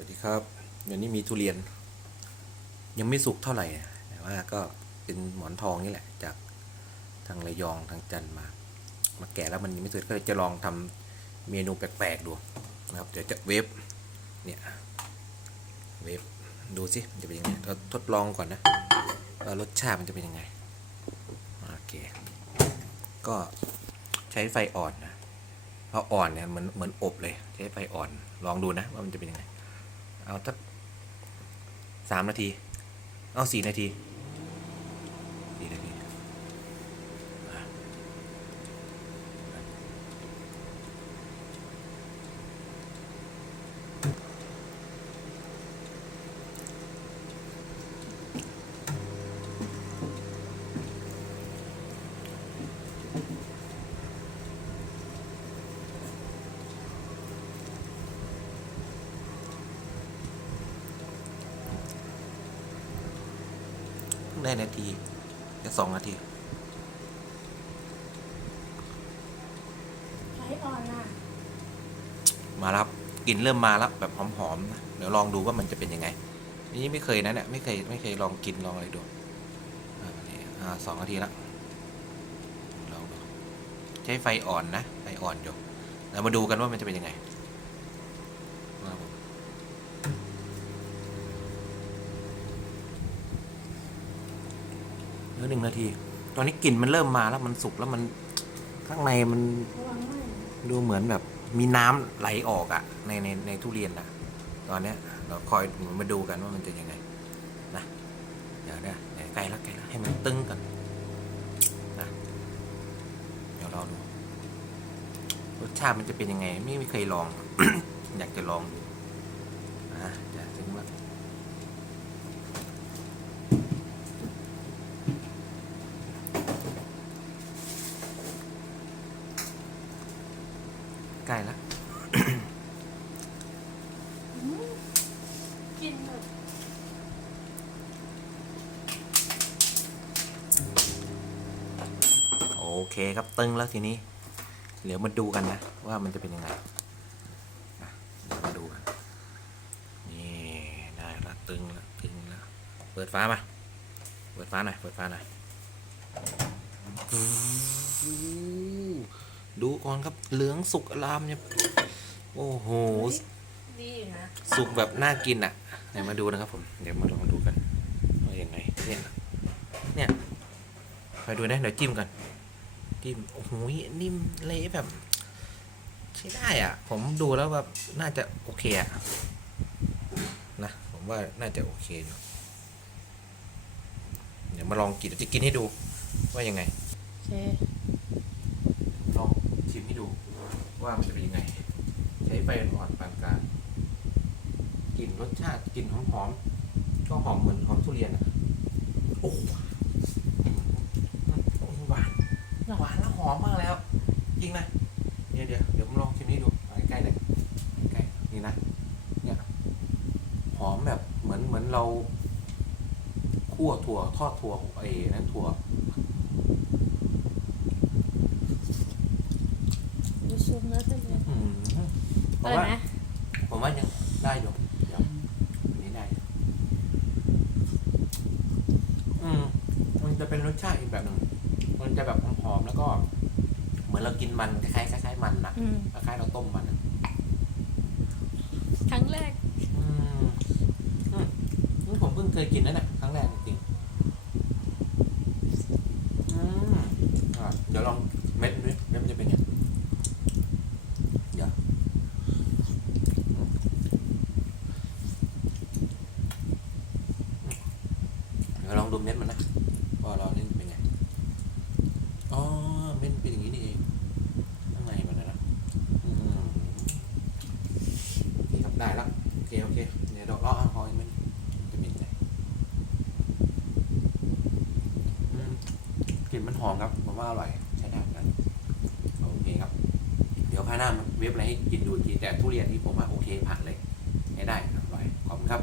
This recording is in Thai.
วัสดีครับเดี๋ยวนี้มีทุเรียน ยังไม่สุกเท่าไหร่แต่ว่าก็เป็นหมอนทองนี่แหละ จากทางระยองทางจันมา มาแก่แล้วมันยังไม่สุกก็จะลองทำเมนูแปลกๆดูนะครับเดี๋ยวจะเวฟเนี่ยเวฟดูสิมันจะเป็นยังไงเราทดลองก่อนนะว่ารสชาติมันจะเป็นยังไงโอเคก็ใช้ไฟอ่อนนะเพราะอ่อนเนี่ยเหมือนเหมือนอบเลย ใช้ไฟอ่อนลองดูนะว่ามันจะเป็นยังไง เอาสักสามนาที เอาสี่นาทีสี่นาที ได้นาทีจะสองนาทีไฟอ่อนอะมาแล้วครับกลิ่นเริ่มมาแล้วแบบหอมๆนะเดี๋ยวลองดูว่ามันจะเป็นยังไง นี่ไม่เคยนะเนี่ยไม่เคยไม่เคยลองกินลองอะไรดูอ่านี่อ่าสองนาทีละลองดูใช้ไฟอ่อนนะไฟอ่อนอยู่เรามาดูกันว่ามันจะเป็นยังไงครับผมเหนึ่งนาที ตอนนี้กลิ่นมันเริ่มมาแล้วมันสุกแล้วมันข้างในมันดูเหมือนแบบมีน้ำไหลออกอะในในในทุเรียนอะตอนเนี้ยเราคอยมาดูกันว่ามันจะยังไงนะเดี๋ยวเนี่ยใกล้แล้วใกล้แล้วให้มันตึงก่อนนะเดี๋ยวเราดูรสชาติมันจะเป็นยังไง ไม่ไม่เคยลอง อยากจะลองดูอะจะถึงแล้ ใกล้แล้วอืมกินแบบโอเคครับตึงแล้วทีนี้ เดี๋ยวมาดูกันนะ ว่ามันจะเป็นยังไงนะเดี๋ยวมาดูกันนี่ได้ละตึงละตึงละเปิดฟ้ามาเปิดฟ้าหน่อยเปิดฟ้าหน่อย ดูก่อนครับเหลืองสุกอลามเนี่ยโอ้โหดีอยู่นะสุกแบบน่ากินอะเดี๋ยวมาดูนะครับผมเดี๋ยวมาลองดูกันว่ายังไงเนี่ยเนี่ยไปดูนะเดี๋ยวจิ้มกันจิ้มโอ้โหนิ่มเละแบบใช้ได้อะ ผมดูแล้วแบบน่าจะโอเคอะนะผมว่าน่าจะโอเคอยู่เดี๋ยวมาลองกินจะกินให้ดูว่ายังไงโอเคลองชิมให้ดู ว่ามันจะเป็นยังไง ใช้ไฟอ่อนปานกลางกลิ่นรสชาติกลิ่นหอมๆก็หอมเหมือนหอมทุเรียนอะโอ้หวานหวานแล้วหอมมากแล้ว จริงนะเดี๋ยวเดี๋ยวเดี๋ยวผมลองชิมให้ดูใกล้ๆเลยใกล้นี่นะเนี่ยหอมแบบเหมือนเหมือนเราคั่วถั่วทอดถั่วไอ้นั่นถั่ว ดูซุปเนื้อเต็มเลยอืมผอมร่อยว่าไหมผมว่ายังได้อยู่เดี๋ยวอันนี้ได้อยู่อืมมันจะเป็นรสชาติอีกแบบหนึ่งมันจะแบบหอมๆแล้วก็ เหมือนเรากินมันคล้ายๆคล้ายๆมันนะอืมคล้ายๆเราต้มมันนะ ครั้งแรกอืมอืมนี่ผมเพิ่งเคยกินนั่นแหละครั้งแรกจริงๆอืมอะเดี๋ยวลองเม็ดดูเม็ดมันจะเป็นยังไงเดี๋ยว เดี๋ยวลองดูเม็ดมันนะว่าเรานี่นเป็นไง อ๋อเม็ดเป็นอย่างนี้นี่เองข้างในมันนะนะอืมโอเครับได้แล้ว โอเค โอเค เดี๋ยวเราลาะเอาคอยมันจะเป็นไงกลิ่นมันหอมครับ ผมว่าอร่อย ใช้ได้นกันโอเคครับ เดี๋ยวพาหน้ามันเว็บอะไรให้กินดูทีแต่ทุเรียนที่ผมว่าโอเคผ่านเลยใช้ได้อร่อย ขอบคุณครับ